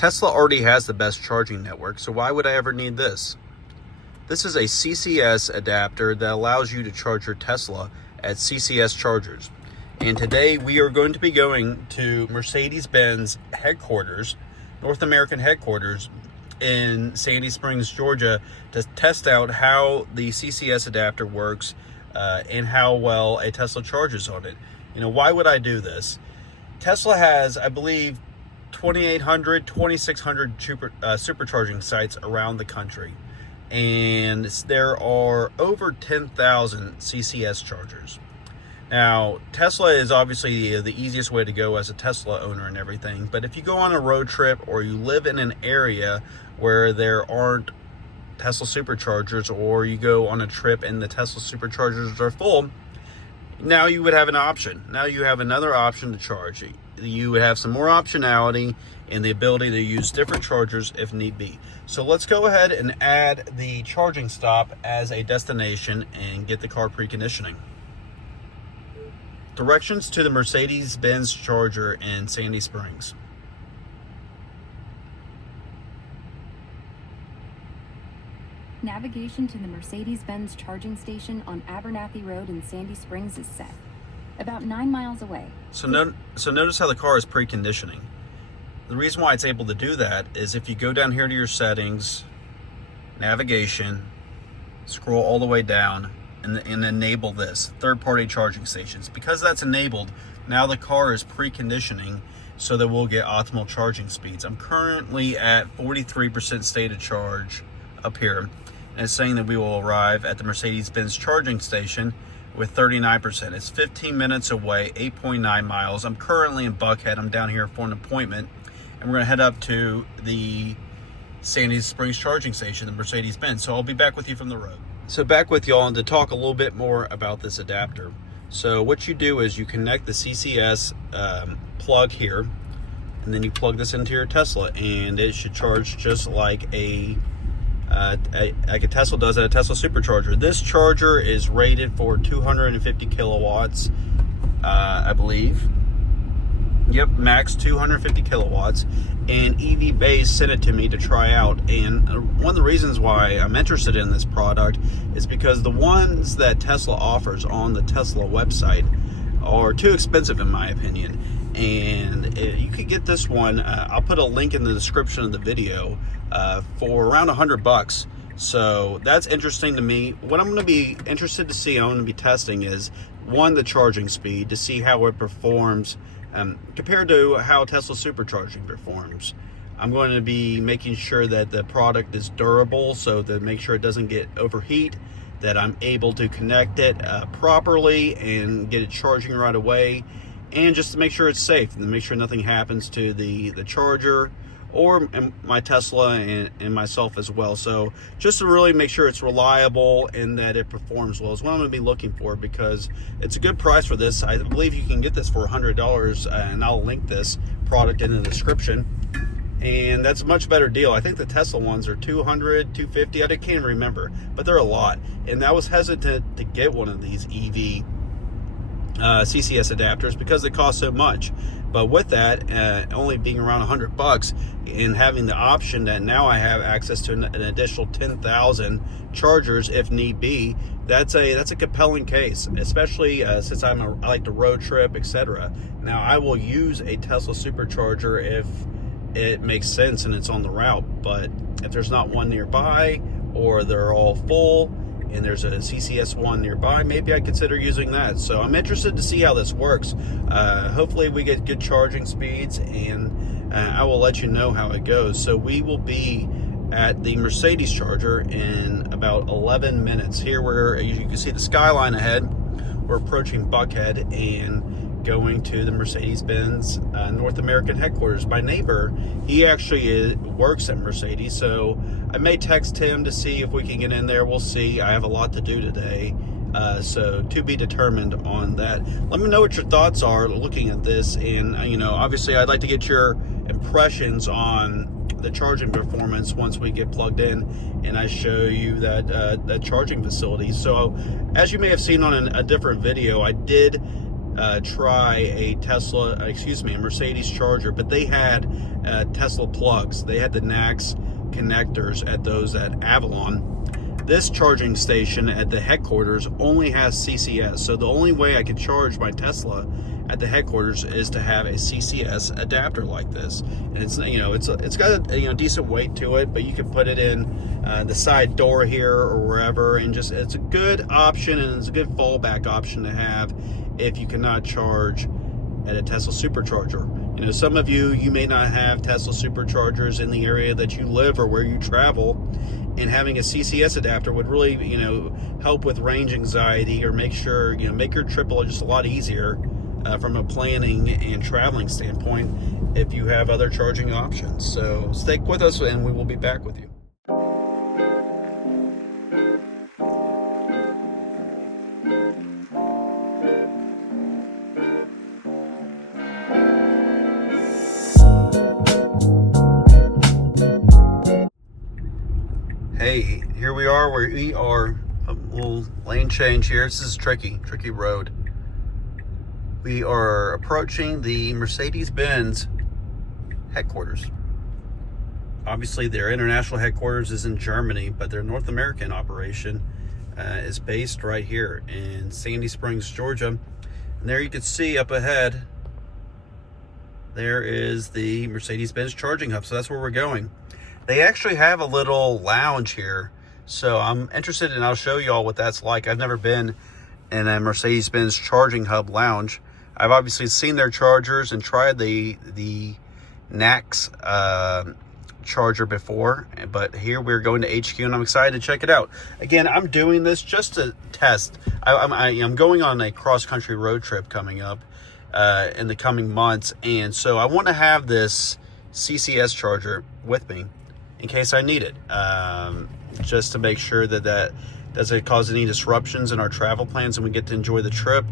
Tesla already has the best charging network, so why would I ever need this? This is a CCS adapter that allows you to charge your Tesla at CCS chargers. And today we are going to be going to Mercedes-Benz headquarters, North American headquarters in Sandy Springs, Georgia, to test out how the CCS adapter works and how well a Tesla charges on it. You know, why would I do this? Tesla has, I believe, 2,800, 2,600 supercharging sites around the country. And there are over 10,000 CCS chargers. Now, Tesla is obviously the easiest way to go as a Tesla owner and everything. But if you go on a road trip or you live in an area where there aren't Tesla Superchargers, or you go on a trip and the Tesla Superchargers are full, now you would have an option. Now you have another option to charge. You would have some more optionality and the ability to use different chargers if need be. So let's go ahead and add the charging stop as a destination and get the car preconditioning. Directions to the Mercedes-Benz charger in Sandy Springs. Navigation to the Mercedes-Benz charging station on Abernathy Road in Sandy Springs is set. About 9 miles away. So notice how the car is preconditioning. The reason why it's able to do that is if you go down here to your settings, navigation, scroll all the way down, and enable this, third-party charging stations. Because that's enabled, now the car is preconditioning so that we'll get optimal charging speeds. I'm currently at 43% state of charge up here, and it's saying that we will arrive at the Mercedes-Benz charging station with 39%. It's 15 minutes away, 8.9 miles. I'm currently in Buckhead. I'm down here for an appointment, and we're gonna head up to the Sandy Springs charging station, the Mercedes-Benz. So I'll be back with you from the road. So back with y'all and to talk a little bit more about this adapter. So what you do is you connect the CCS plug here, and then you plug this into your Tesla, and it should charge just like a Tesla does at a Tesla Supercharger. This charger is rated for 250 kilowatts, I believe. Yep, max 250 kilowatts. And EV Base sent it to me to try out. And one of the reasons why I'm interested in this product is because the ones that Tesla offers on the Tesla website are too expensive in my opinion. And you could get this one, I'll put a link in the description of the video, for around $100. So that's interesting to me. What I'm going to be interested to see, I'm going to be testing is, one, the charging speed to see how it performs compared to how Tesla Supercharging performs. I'm going to be making sure that the product is durable, so to make sure it doesn't get overheat, that I'm able to connect it properly and get it charging right away, and just to make sure it's safe and to make sure nothing happens to the charger or my Tesla and myself as well. So just to really make sure it's reliable and that it performs well is what I'm going to be looking for, because it's a good price for this. I believe you can get this for $100, and I'll link this product in the description. And that's a much better deal. I think the Tesla ones are $200, $250. I can't even remember, but they're a lot. And I was hesitant to get one of these EV CCS adapters because they cost so much. But with that only being around $100 and having the option that now I have access to an additional 10,000 chargers if need be, that's a compelling case, especially since I like to road trip, etc. Now I will use a Tesla Supercharger if it makes sense and it's on the route, but if there's not one nearby or they're all full and there's a CCS one nearby, maybe I consider using that. So I'm interested to see how this works. Hopefully we get good charging speeds, and I will let you know how it goes. So we will be at the Mercedes charger in about 11 minutes. Here you can see the skyline ahead. We're approaching Buckhead and going to the Mercedes-Benz North American headquarters. My neighbor, he actually works at Mercedes, so I may text him to see if we can get in there. We'll see. I have a lot to do today, so to be determined on that. Let me know what your thoughts are looking at this, and obviously I'd like to get your impressions on the charging performance once we get plugged in and I show you that charging facility. So as you may have seen on a different video, I did try a Mercedes Charger, but they had Tesla plugs. They had the NACS connectors at those at Avalon. This charging station at the headquarters only has CCS, so the only way I could charge my Tesla at the headquarters is to have a CCS adapter like this. And it's it's got a decent weight to it, but you can put it in the side door here or wherever, and it's a good option, and it's a good fallback option to have if you cannot charge at a Tesla Supercharger. Some of you may not have Tesla Superchargers in the area that you live or where you travel, and having a CCS adapter would really, help with range anxiety, or make your trip just a lot easier from a planning and traveling standpoint if you have other charging options. So stick with us, and we will be back with you. Hey, here we are. We are a little lane change here. This is tricky road. We are approaching the Mercedes-Benz headquarters. Obviously, their international headquarters is in Germany, but their North American operation is based right here in Sandy Springs, Georgia. And there you can see up ahead, there is the Mercedes-Benz charging hub. So that's where we're going. They actually have a little lounge here, so I'm interested, and I'll show you all what that's like. I've never been in a Mercedes-Benz charging hub lounge. I've obviously seen their chargers and tried the NACS charger before, but here we're going to HQ, and I'm excited to check it out. Again, I'm doing this just to test. I'm going on a cross-country road trip coming up in the coming months, and so I want to have this CCS charger with me in case I need it, just to make sure that doesn't cause any disruptions in our travel plans and we get to enjoy the trip.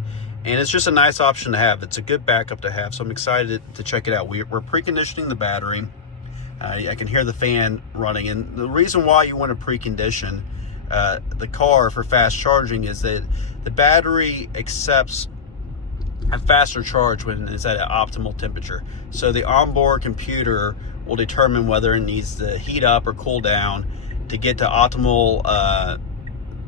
And it's just a nice option to have. It's a good backup to have, so I'm excited to check it out. We're preconditioning the battery. I can hear the fan running, and the reason why you want to precondition the car for fast charging is that the battery accepts a faster charge when it's at an optimal temperature. So the onboard computer will determine whether it needs to heat up or cool down to get to optimal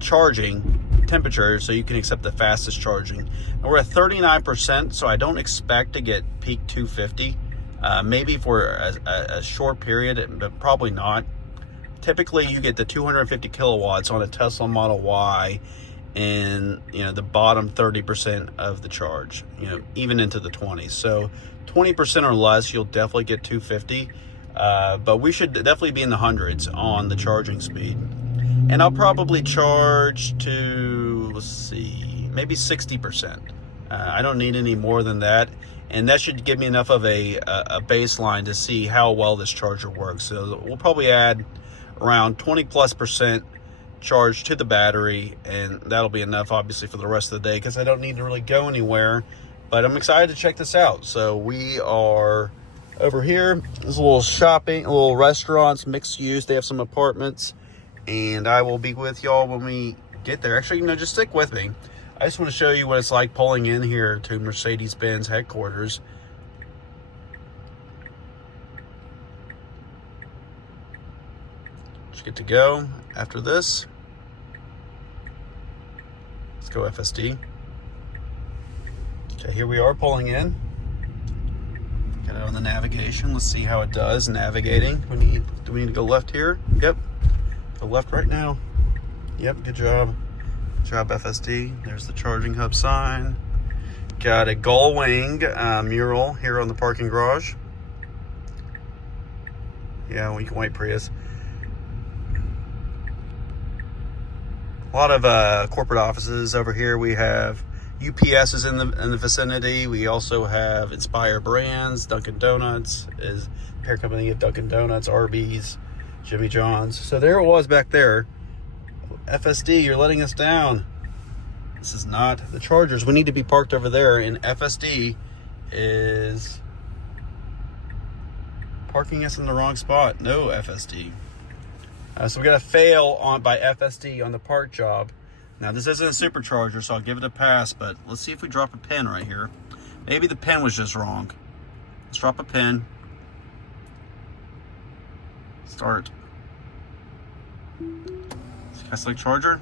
charging temperature, so you can accept the fastest charging. And we're at 39%, so I don't expect to get peak 250. Maybe for a short period, but probably not. Typically, you get the 250 kilowatts on a Tesla Model Y in the bottom 30% of the charge, even into the 20s. So 20% or less, you'll definitely get 250. But we should definitely be in the hundreds on the charging speed. And I'll probably charge to, maybe 60%. I don't need any more than that. And that should give me enough of a baseline to see how well this charger works. So we'll probably add around 20+% charge to the battery, and that'll be enough, obviously, for the rest of the day, because I don't need to really go anywhere. But I'm excited to check this out. So we are over here. There's a little shopping, a little restaurants, mixed use. They have some apartments, and I will be with y'all when we get there. Actually, just stick with me. I just want to show you what it's like pulling in here to Mercedes-Benz headquarters. Just get to go after this. Let's go FSD. Okay, here we are pulling in. Got it on the navigation. Let's see how it does navigating. Do we need to go left here? Yep. Go left right now. Yep, good job. Good job, FSD. There's the charging hub sign. Got a gull wing mural here on the parking garage. Yeah, we can wait, Prius. A lot of corporate offices over here. We have UPS is in the vicinity. We also have Inspire Brands, Dunkin' Donuts is parent company of Dunkin' Donuts, Arby's, Jimmy John's. So there it was back there. FSD, you're letting us down. This is not the Chargers. We need to be parked over there, and FSD is parking us in the wrong spot. No FSD. So we got a fail by FSD on the park job. Now this isn't a supercharger, so I'll give it a pass, but let's see if we drop a pin right here. Maybe the pin was just wrong. Let's drop a pin. Start. Can I select charger?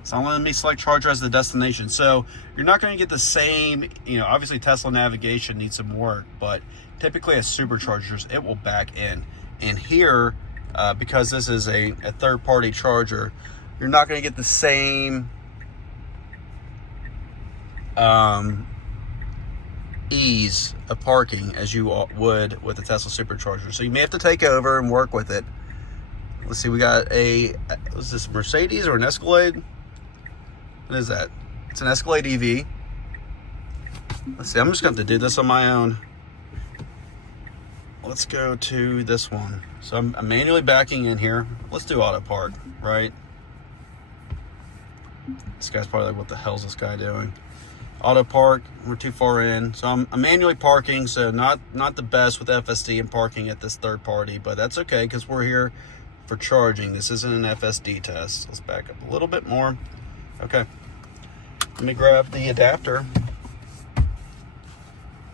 It's not letting me select charger as the destination. So you're not going to get the same, obviously Tesla navigation needs some work, but typically as superchargers, it will back in. And here, because this is a third-party charger, you're not going to get the same ease of parking as you would with a Tesla Supercharger. So you may have to take over and work with it. Let's see, we got was this Mercedes or an Escalade? What is that? It's an Escalade EV. Let's see, I'm just going to have to do this on my own. Let's go to this one. So I'm manually backing in here. Let's do auto park, right? This guy's probably like, what the hell is this guy doing? Auto park, we're too far in. So I'm manually parking, so not the best with FSD and parking at this third party, but that's okay because we're here for charging. This isn't an FSD test. Let's back up a little bit more. Okay. Let me grab the adapter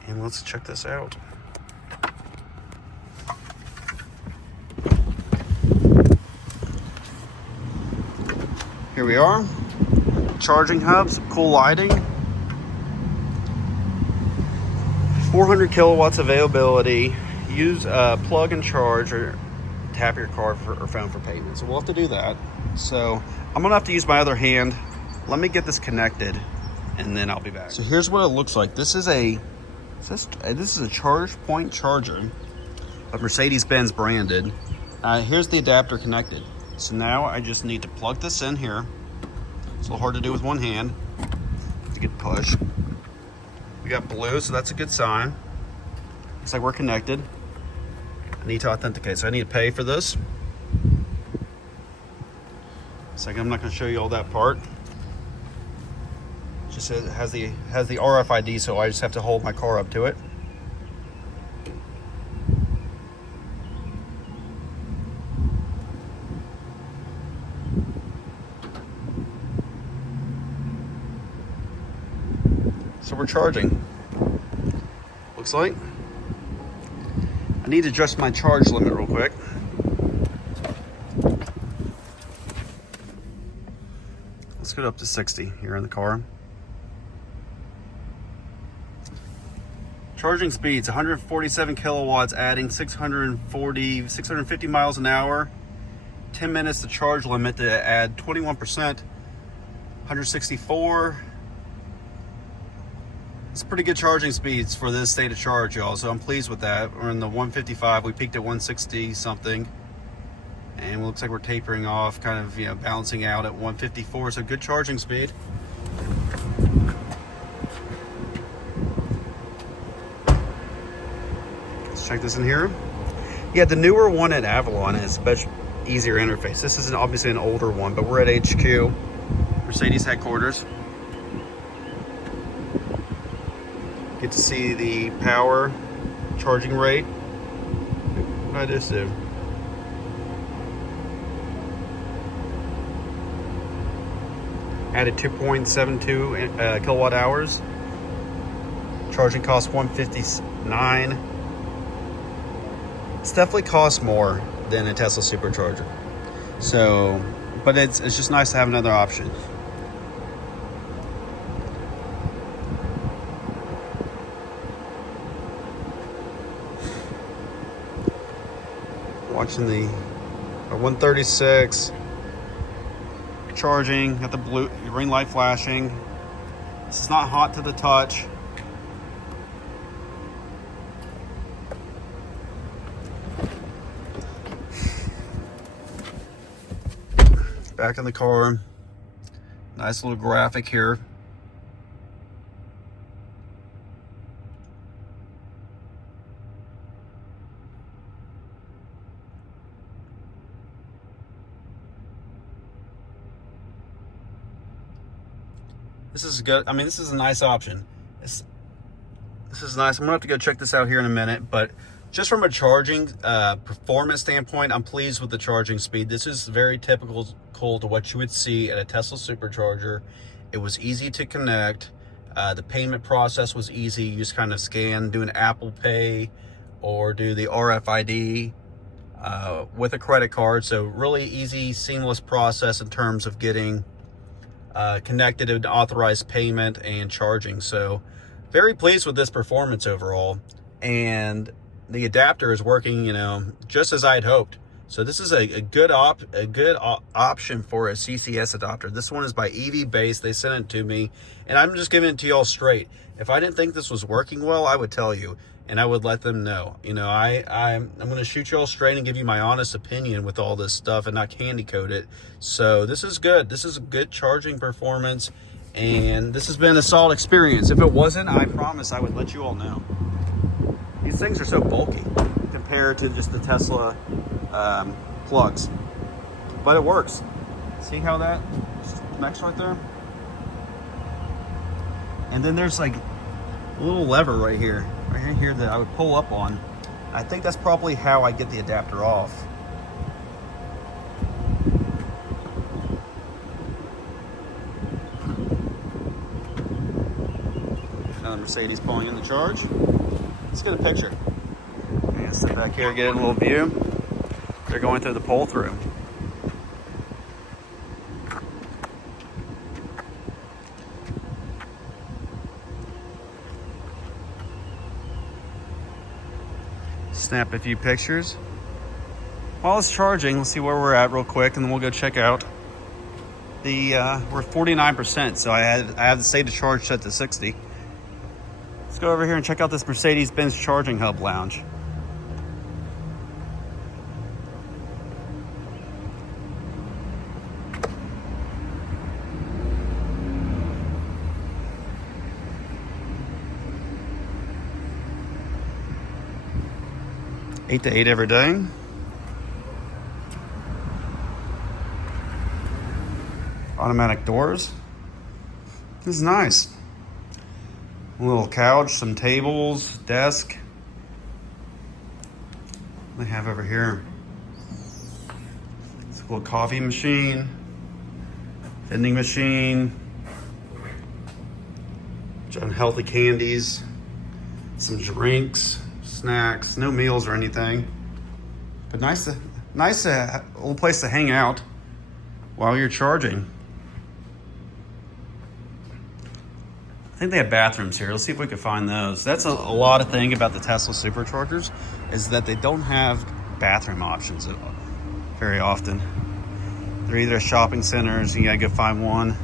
and let's check this out. Here we are. Charging hubs, cool lighting. 400 kilowatts availability. Use plug and charge or tap your card or phone for payment. So we'll have to do that. So I'm gonna have to use my other hand. Let me get this connected and then I'll be back. So here's what it looks like. This is a charge point charger, but Mercedes-Benz branded. Here's the adapter connected. So now I just need to plug this in here. It's a little hard to do with one hand. It's a good push. We got blue, so that's a good sign. Looks like we're connected. I need to authenticate, so I need to pay for this. Second, I'm not going to show you all that part. It just has the RFID, so I just have to hold my car up to it. So we're charging. Looks like. I need to adjust my charge limit real quick. Let's get up to 60 here in the car. Charging speeds, 147 kilowatts, adding 650 miles an hour. 10 minutes to charge limit to add 21%. 164. It's pretty good charging speeds for this state of charge, y'all. So I'm pleased with that. We're in the 155. We peaked at 160 something. And it looks like we're tapering off, kind of, balancing out at 154. So good charging speed. Let's check this in here. Yeah, the newer one at Avalon is a much easier interface. This is obviously an older one, but we're at HQ, Mercedes headquarters. Get to see the power charging rate. What did I just do? Added 2.72 kilowatt hours. Charging cost $159. It's definitely costs more than a Tesla Supercharger. So, but it's just nice to have another option. Watching the 136 charging, got the blue green light flashing. This is not hot to the touch. Back in the car. Nice little graphic here. This is good. I mean, this is a nice option. This is nice. I'm gonna have to go check this out here in a minute, but Just from a charging performance standpoint, I'm pleased with the charging speed. This is very typical to what you would see at a Tesla Supercharger. It was easy to connect. The payment process was easy. You just kind of scan, do an Apple Pay, or do the RFID with a credit card. So really easy, seamless process in terms of getting connected and authorized payment and charging. So very pleased with this performance overall. And the adapter is working, you know, just as I had hoped. So this is a good option for a CCS adapter. This one is by EV Base. They sent it to me, and I'm just giving it to y'all straight. If I didn't think this was working well, I would tell you, and I would let them know. You know, I'm going to shoot y'all straight and give you my honest opinion with all this stuff and not candy coat it. So this is good. This is a good charging performance, and this has been a solid experience. If it wasn't, I promise I would let you all know. These things are so bulky compared to just the Tesla plugs, but it works. See how that connects right there? And then there's like a little lever right here that I would pull up on. I think that's probably how I get the adapter off. Another Mercedes pulling in the charge. Let's get a picture. And sit back here, get a little view. They're going through the pull-through. Snap a few pictures. While it's charging, let's see where we're at real quick, and then we'll go check out the. We're 49%, so I have the state of charge set to 60. Let's go over here and check out this Mercedes-Benz charging hub lounge. Eight to 8 every day. Automatic doors. This is nice. A little couch, some tables, desk. What do they have over here? It's a little coffee machine, vending machine, unhealthy candies, some drinks, snacks, no meals or anything. But nice little place to hang out while you're charging. I think they have bathrooms here. Let's see if we can find those. That's a lot of thing about the Tesla Superchargers is that they don't have bathroom options very often. They're either shopping centers, you gotta go find one.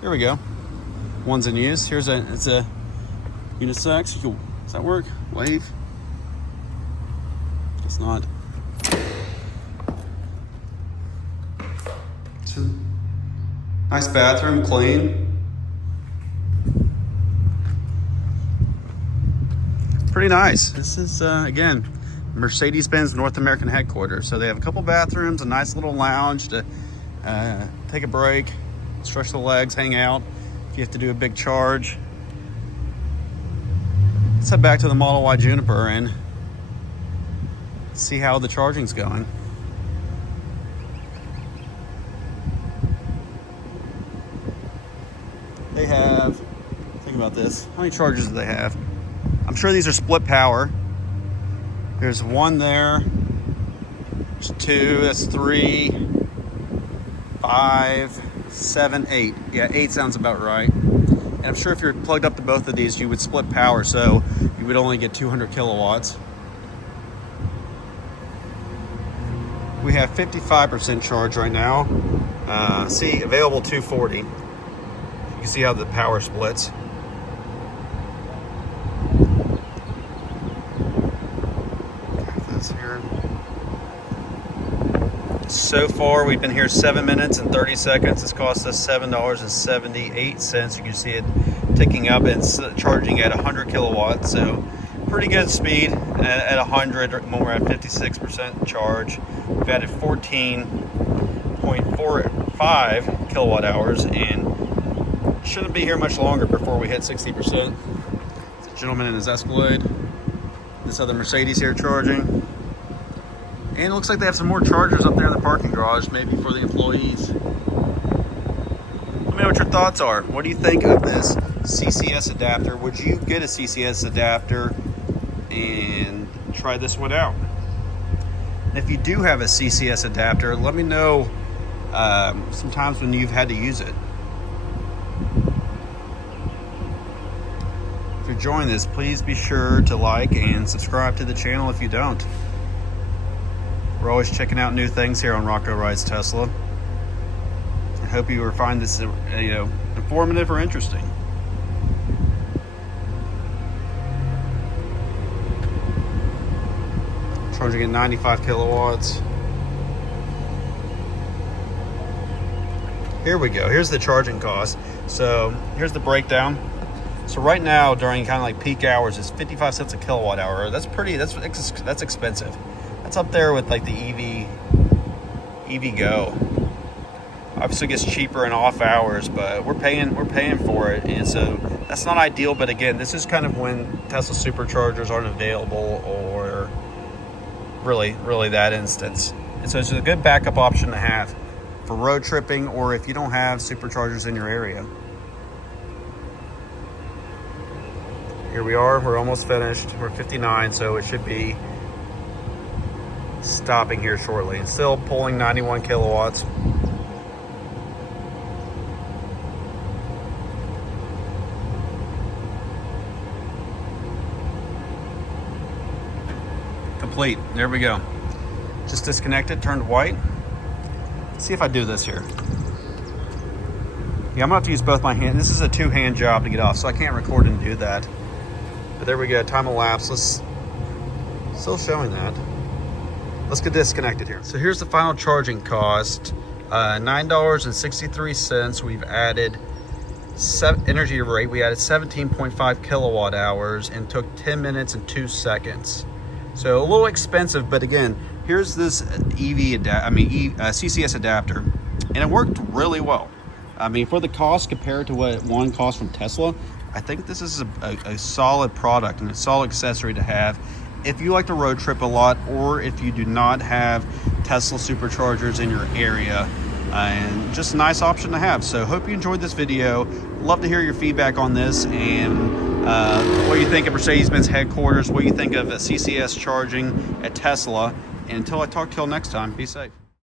Here we go. One's in use. It's a unisex. Does that work? Wave. Guess not. Nice bathroom, clean. Pretty nice. This is, again, Mercedes-Benz North American headquarters. So they have a couple bathrooms, a nice little lounge to take a break, stretch the legs, hang out if you have to do a big charge. Let's head back to the Model Y Juniper and see how the charging's going. They have, think about this, how many chargers do they have? I'm sure these are split power. There's one there, there's two, that's 3, 5, 7, 8. Yeah, 8 sounds about right. And I'm sure if you're plugged up to both of these, you would split power, so you would only get 200 kilowatts. We have 55% charge right now. See, available 240. You can see how the power splits. That's here. So far, we've been here 7 minutes and 30 seconds. It's cost us $7.78. You can see it ticking up. It's charging at 100 kilowatts, so pretty good speed at 100 when we're at 56% charge. We've added 14.45 kilowatt hours in shouldn't be here much longer before we hit 60%. It's a gentleman in his Escalade. This other Mercedes here charging. And it looks like they have some more chargers up there in the parking garage, maybe for the employees. Let me know what your thoughts are. What do you think of this CCS adapter? Would you get a CCS adapter and try this one out? And if you do have a CCS adapter, let me know some times when you've had to use it. If you're enjoying this, please be sure to like and subscribe to the channel if you don't. We're always checking out new things here on Rocco Rides Tesla. I hope you find this informative or interesting. Charging at 95 kilowatts. Here we go. Here's the charging cost. So here's the breakdown. So right now, during kind of like peak hours, it's 55 cents a kilowatt hour. That's expensive. That's up there with like the EV Go. Obviously it gets cheaper in off hours, but we're paying for it, and so that's not ideal. But again, this is kind of when Tesla Superchargers aren't available, or really that instance. And so it's a good backup option to have for road tripping, or if you don't have superchargers in your area. Here we are, we're almost finished. We're 59, so it should be stopping here shortly. And still pulling 91 kilowatts. Complete. There we go. Just disconnected, turned white. Let's see if I do this here. Yeah, I'm gonna have to use both my hands. This is a two-hand job to get off, so I can't record and do that. But there we go, time elapsed. Still showing that. Let's get disconnected here. So here's the final charging cost. $9.63. We've added energy rate. We added 17.5 kilowatt hours and took 10 minutes and 2 seconds. So a little expensive, but again, here's this CCS adapter, and it worked really well. I mean, for the cost compared to what one cost from Tesla, I think this is a solid product and a solid accessory to have if you like to road trip a lot, or if you do not have Tesla Superchargers in your area. And just a nice option to have. So hope you enjoyed this video. Love to hear your feedback on this, and what you think of Mercedes-Benz headquarters, what you think of CCS charging at Tesla. And until I talk to y'all next time, be safe.